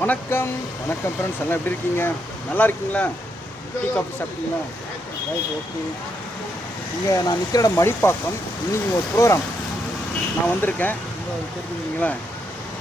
வணக்கம். வணக்கம் ஃப்ரெண்ட்ஸ் எல்லாம் எப்படி இருக்கீங்க? நல்லா இருக்கீங்களா? டீ காஃபி சாப்பிட்டீங்களா? ரைட் ஓகே இங்கே நான் நிற்கிற இடம் மடிப்பாக்கம். இன்றைக்கி ஒரு ப்ரோக்ராம் நான் வந்திருக்கேன். தெரிஞ்சுக்கிங்களா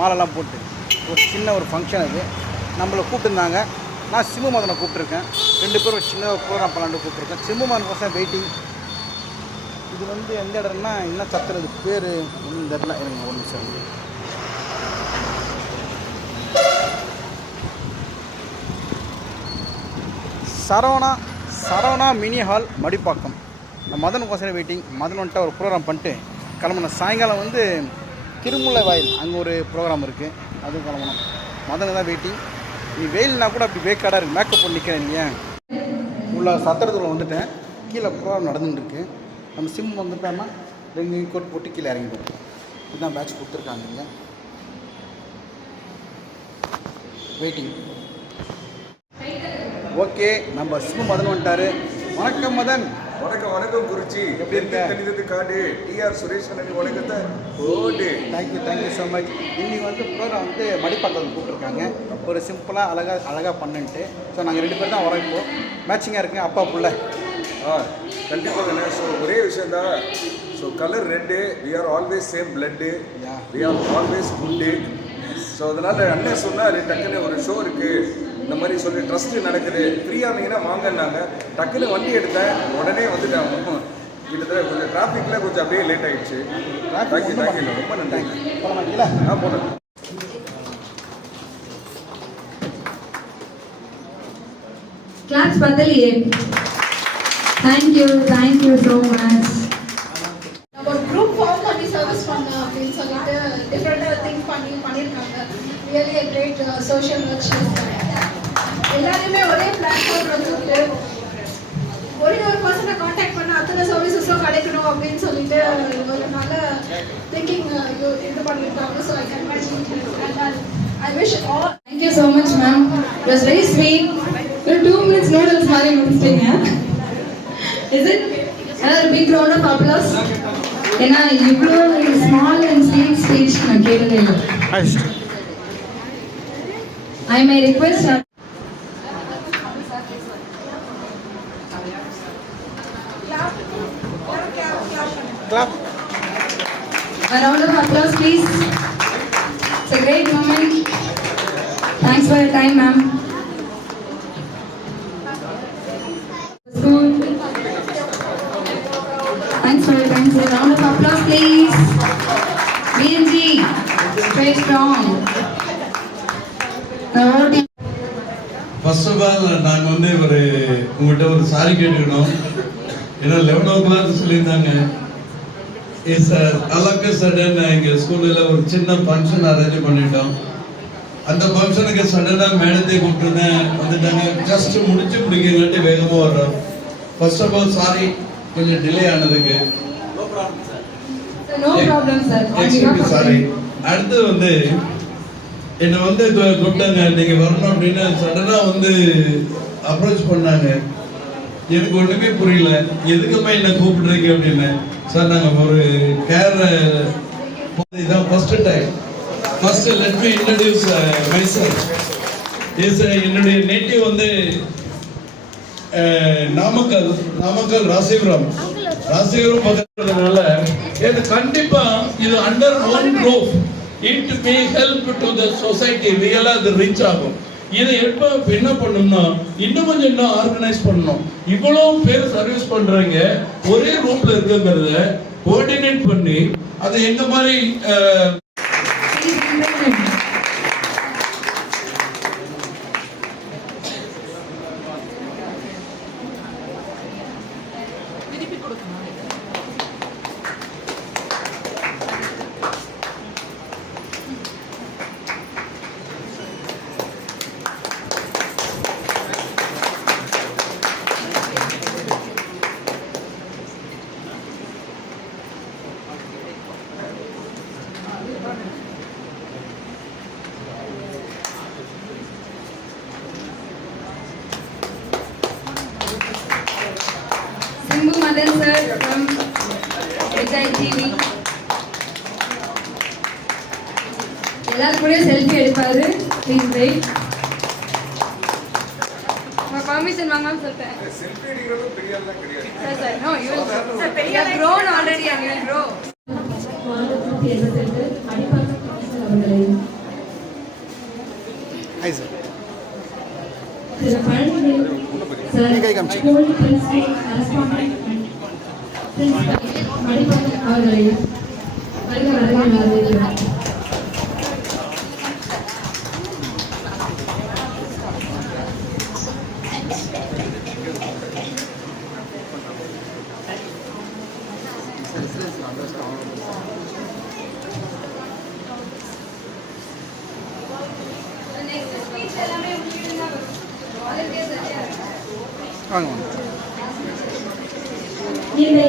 மாலைலாம் போட்டு. ஒரு சின்ன ஒரு ஃபங்க்ஷன் அது. நம்மளை கூப்பிட்டுருந்தாங்க. நான் சிம்மு மதனை கூப்பிட்ருக்கேன் ரெண்டு பேரும் ஒரு சின்ன ஒரு ப்ரோக்ராம் பண்ணலான்னு கூப்பிட்ருக்கேன் சிம்மு மதன் கோசம் வெயிட்டிங் இது வந்து எந்த இடம்னா என்ன சத்துறது பேர்? ஒன்றும் தெரில எனக்கு ஒன்று sir Saravana Saravana mini hall Madipakkam. இந்த மதன் கோசரை வெயிட்டிங் மதன் வந்துட்டு ஒரு ப்ரோக்ராம் பண்ணிட்டு கிளம்பணும் சாயங்காலம் வந்து திருமுல்லை வாயில் அங்கே ஒரு ப்ரோக்ராம் இருக்குது அதுவும் கிளம்பணும் மதன் தான் வெயிட்டிங். நீ வெயில்னா கூட அப்படி வேக்காடாக இருக்குது மேக்கப் பண்ணி நிற்கிறேன் இல்லையா உள்ள சத்திரத்தில் வந்துட்டேன். கீழே ப்ரோக்ராம் நடந்துகிட்டு இருக்கு. நம்ம சிம் வந்துட்டோம்னா ரெண்டு கோட் போட்டு கீழே இறங்கிடுவோம். இதுதான் பேட்ச் கொடுத்துருக்காங்க இங்கே. வெயிட்டிங் ஓகே நம்ம சிம்மு மதன் வந்துட்டாரு. வணக்கம் மதன். வணக்கம் வணக்கம் குருஜி. எப்படி இருக்க? தனிதத்து காடு. டிஆர் சுரேஷ் அண்ணன் வணக்கத்தை ஓடு தேங்க்யூ தேங்க்யூ ஸோ மச் இன்னைக்கு வந்து ப்ரோக்ராம் வந்து மடிப்பாக்கம் கூப்பிட்ருக்காங்க ஒரு சிம்பிளாக அழகாக அழகாக பண்ணுன்ட்டு. ஸோ நாங்கள் ரெண்டு பேர் தான் வரோம் இப்போ. மேட்சிங்காக இருக்குங்க அப்பா புள்ள. ஆ கண்டிப்பாக ஸோ ஒரே விஷயம் தான். So colour red we are always same blood. We are always good so அதனால அண்ணன் சொன்னார் டக்குன்னு ஒரு ஷோ இருக்கு. இந்த மாதிரி சொல்லி ட்ரஸ்ட் நடக்குது. ஃப்ரீயாக இருந்தீங்கன்னா வாங்கன்னாங்க டக்குன்னு வண்டி எடுத்தேன். உடனே வந்துட்டேன். கிட்டத்தட்ட கொஞ்சம் டிராஃபிக்கில் கொஞ்சம் அப்படியே லேட் ஆயிடுச்சு. தேங்க்யூ தேங்க்யூ ரொம்ப நன்றி. ஆ போனேன் class பத்தலையே thank you thank you so much நம்ம ஒரு குரூப் ஃபார்ம் பண்ணி சர்வீஸ் பண்ண அப்படின்னு சொல்லிட்டு டிஃப்ரெண்டாக திங்க் பண்ணி பண்ணியிருக்காங்க ரியலி கிரேட் சோஷியல் ஒர்க் எல்லாருமே ஒரே பிளாட்ஃபார்ம்ல கூப்பிட்டு ஒரே ஒரு பர்சனை காண்டாக்ட் பண்ண அத்தனை சர்வீசஸும் கிடைக்கணும் அப்படின்னு சொல்லிட்டு ஒரு நல்ல திங்கிங் இது பண்ணியிருக்காங்க. So I can I wish all thank you so much ma'am was very sweet ஒரு டூ மினிட்ஸ் நூடுல்ஸ் மாதிரி முடிச்சிட்டீங்க இஸ் இட் ஒரு பிக் ரவுண்ட் ஆஃப் அப்ளாஸ் ஏன்னா இவ்வளோ ஸ்மால் அண்ட் ஸ்வீட் ஸ்பீச் நான் கேட்டதே இல்லை. I my request clap A round of applause, please. It's a great moment. Thanks for your time, ma'am. School. Thanks for your time, sir. Round of applause, please. BNG, stay strong. You- first of all நாங்கள் வந்து ஒரு உங்கள்கிட்ட ஒரு sorry கேட்டுக்கணும் ஏன்னா eleven o'clock சொல்லியிருந்தாங்க is அலக்க sudden எங்கள் ஸ்கூலில் ஒரு சின்ன ஃபங்க்ஷன் அரேஞ்ச் பண்ணிட்டோம். அந்த ஃபங்க்ஷனுக்கு சடனாக மேடத்தை கூப்பிட்டுருந்தேன் வந்துட்டாங்க. ஜஸ்ட் முடிச்சு முடிக்கலாட்டி வேகமாக வர்றோம். ஃபர்ஸ்ட் ஆஃப் ஆல் சாரி கொஞ்சம் டிலே ஆனதுக்கு. சாரி அடுத்து வந்து என்னை வந்து கூப்பிட்டாங்க. நீங்க வரணும் அப்படின்னு சடனா வந்து அப்ரோச் பண்ணாங்க. எனக்கு ஒண்ணுமே புரியல. எதுக்குமே என்ன கூப்பிடுறீங்க அப்படின்னு. சார் நாங்க ஒரு கேர் இதான் first time first let me introduce myself is என்னுடைய நேட்டிவ் வந்து uh, நாமக்கல் நாமக்கல் ராசிபுரம். ராசிபுரம் பக்கத்துனால இது கண்டிப்பா இது under one roof it may help to the society ரியலா அது ரீச் ஆகும் இதை எப்ப என்ன பண்ணணும்னா இன்னும் கொஞ்சம் இன்னும் ஆர்கனைஸ் பண்ணணும். இவ்வளவு பேர் சர்வீஸ் பண்றாங்க. ஒரே ரூம்ல இருக்குங்கிறத கோஆர்டினேட் பண்ணி அது எந்த மாதிரி Madan sir from Vijay TV. எல்லாரும் கூட செல்ஃபி எடுப்பாரு ப்ளீஸ் வெயிட் பர்மிஷன் வாங்காம சொல்லிட்டேன் செல்ஃபி எடுக்கிறதும் பெரிய ஆள் தான் கிடையாது sir sir no you sir பெரிய எழுபத்தெட்டு அடிப்பாக்கம் கவுன்சிலர் அவர்களே ஹாய் சார் திரு பழனிவேல் சார் கை காமிச்சு. school principal correspondent principal Adipakkam அவர்களே வருக வருக வரவேற்கிறோம் நெக்ஸ்ட் ஸ்பீச் எல்லாமே உங்களுக்கு தான் வரும் வாலண்டியர்ஸ் நிறைய வாங்க வாங்க இந்த இந்திய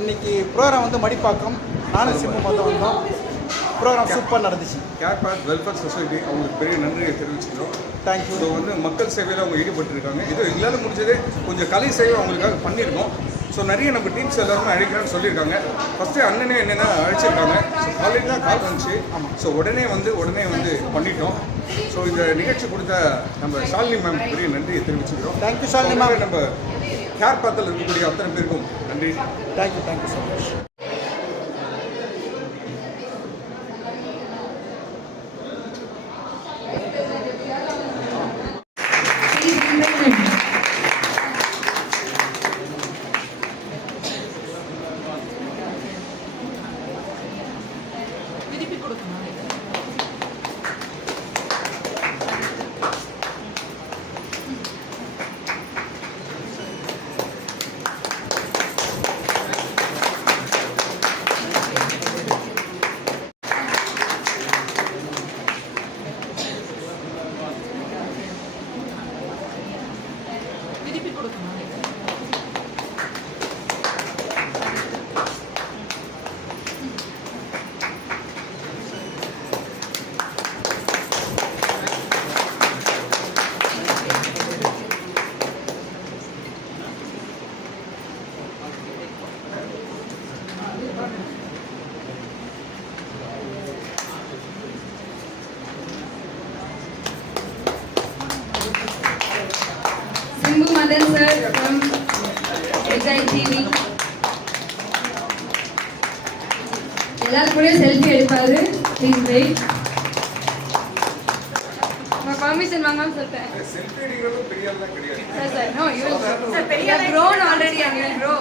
இன்னைக்கு ப்ரோக்ராம் வந்து மடிப்பாக்கம் நானும் சிம்மு மொத்தம் வந்தோம். ப்ரோக்ராம் சூப்பர் நடந்துச்சு. கேர்பாக் வெல்ஃபேர் சொசைட்டி அவங்களுக்கு பெரிய நன்றியை தெரிவிச்சுக்கிறோம். தேங்க்யூ ஸோ வந்து மக்கள் சேவையில் அவங்க ஈடுபட்டிருக்காங்க. இது எங்களால் முடிஞ்சதே கொஞ்சம் கலை சேவை அவங்களுக்காக பண்ணியிருக்கோம். ஸோ நிறைய நம்ம டீம்ஸ் எல்லாருமே அழைக்கிறேன்னு சொல்லியிருக்காங்க. ஃபஸ்ட்டு அண்ணனே என்ன தான் அழைச்சிருக்காங்க. ஸோ காலையில் தான் கால் வந்துச்சு. ஸோ உடனே வந்து உடனே வந்து பண்ணிட்டோம். ஸோ இந்த நிகழ்ச்சி கொடுத்த நம்ம ஷாலினி மேம் பெரிய நன்றியை தெரிவிச்சுக்கிறோம். Thank you, Shalini ma'am. நம்ம கேர் பாத்தில் இருக்கக்கூடிய அத்தனை பேருக்கும் நன்றி. Thank you thank you so much Please be TV. எல்லாரும் கூடயும் செல்ஃபி எடுப்பாரு. ப்ளீஸ் வெயிட் பர்மிஷன் வாங்காம சொல்லிட்டேன். செல்ஃபி எடுக்கிறதும் பெரிய ஆள் தான் கிடையாது sir sir no you sir பெரிய already and you will grow